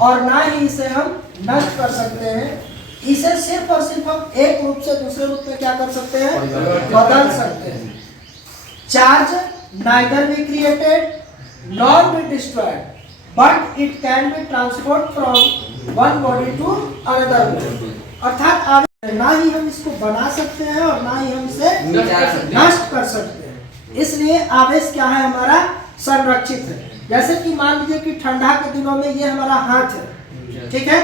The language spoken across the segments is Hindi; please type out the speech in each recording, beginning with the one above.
और ना ही इसे हम नष्ट कर सकते हैं। इसे सिर्फ और सिर्फ हम एक रूप से दूसरे रूप में क्या कर सकते हैं, बदल सकते हैं। Charge neither be created nor be destroyed, but it can be transferred from one body to another body। अर्थात आवेश ना ही हम इसको बना सकते हैं और ना ही हम इसे नष्ट कर सकते हैं। इसलिए आवेश क्या है, हमारा संरक्षित है। जैसे कि मान लीजिए कि ठंडा के दिनों में ये हमारा हाथ है, ठीक है,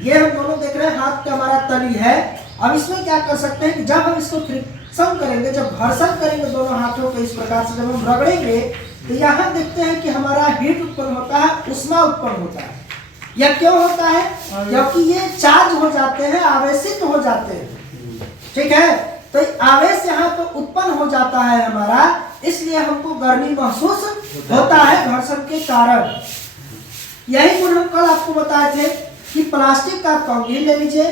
ये हम दोनों देख रहे हैं, हाथ पे हमारा तली है। अब इसमें क्या कर सकते हैं कि जब हम इसको फ्रिक्शन करेंगे, जब घर्षण करेंगे दोनों हाथों को, इस प्रकार से जब हम रगड़ेंगे तो यहाँ देखते हैं कि हमारा हीट उत्पन्न होता है, उष्मा उत्पन्न होता है। यह क्यों होता है, क्योंकि ये चार्ज हो जाते हैं, आवेशित हो जाते हैं, ठीक है। तो आवेश यहाँ तो उत्पन्न हो जाता है हमारा, इसलिए हमको गर्मी महसूस होता है घर्षण के कारण। यही गुण हम कल आपको बताए थे कि प्लास्टिक का कंघी ले लीजिए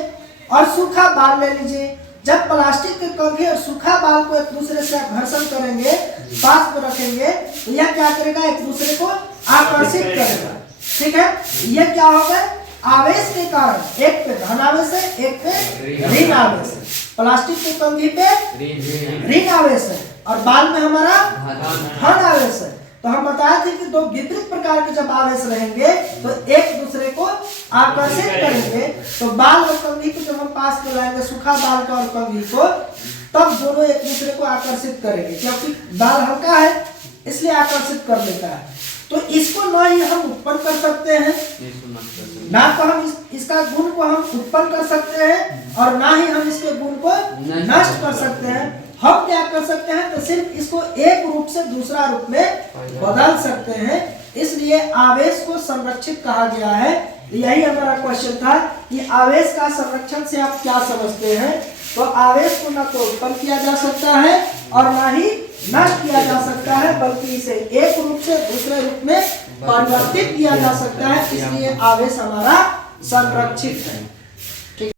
और सूखा बाल ले लीजिए। जब प्लास्टिक के कंघी और सूखा बाल को एक दूसरे से घर्षण करेंगे, पास में रखेंगे, तो यह क्या करेगा, एक दूसरे को आकर्षित करेगा, ठीक है। यह क्या होगा, आवेश के कारण, एक पे धन आवेश है, एक पे ऋण आवेश है। प्लास्टिक के कंघी पे ऋण आवेश है और बाल में हमारा धन आवेश है। तो हम बताए थे कि दो विपरीत प्रकार के जब आवेश रहेंगे तो एक दूसरे को आकर्षित करेंगे। तो बाल और कंघी को जब हम पास में लाएंगे, सूखा बाल का और कंघी को, तब दोनों एक दूसरे को आकर्षित करेंगे, क्योंकि बाल हल्का है इसलिए आकर्षित कर लेता है। तो इसको ना ही हम उत्पन्न कर सकते हैं, ना तो हम इसका गुण को हम उत्पन्न कर सकते हैं और ना ही हम इसके गुण को नष्ट कर सकते हैं। हम क्या कर सकते हैं, तो सिर्फ इसको एक रूप से दूसरा रूप में बदल सकते हैं। इसलिए आवेश को संरक्षित कहा गया है। यही हमारा क्वेश्चन था कि आवेश का संरक्षण से आप क्या समझते हैं। तो आवेश को ना तो उत्पन्न किया जा सकता है और ना ही नष्ट किया जा सकता है, बल्कि इसे एक रूप से दूसरे रूप में परिवर्तित किया जा सकता है। इसलिए आवेश हमारा संरक्षित है।